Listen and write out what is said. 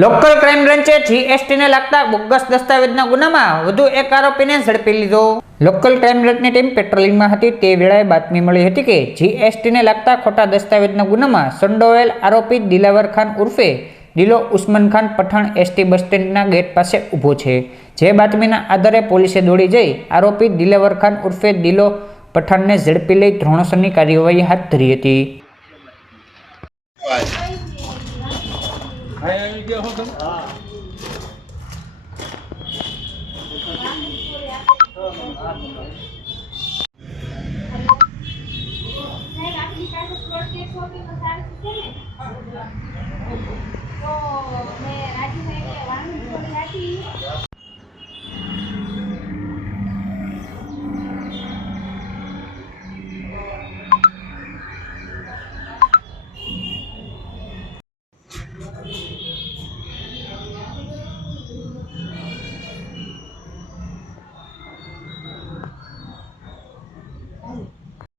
Local crime બ્રાન્ચે જીએસટીને લાગતા bogus દસ્તાવેજના ગુનામાં વધુ એક આરોપીને ઝડપી લીધો। લોકલ ક્રાઇમ બ્રાન્ચની ટીમ પેટ્રોલિંગમાં હતી તે વેળાએ બાતમી મળી હતી કે જીએસટીને લાગતા ખોટા દસ્તાવેજના ગુનામાં સંડોવાયેલ આરોપી દિલાવર ખાન ઉર્ફે દિલો Usman Khan Pathan ST bus સ્ટેન્ડના gate પાસે ઊભો છે। જે બાતમીના આધારે પોલીસે દોડી જઈ આરોપી દિલાવર ખાન ઉર્ફે દિલો પઠાણને ઝડપી લઈ ધોરણસરની કાર્યવાહી હાથ ધરી હતી।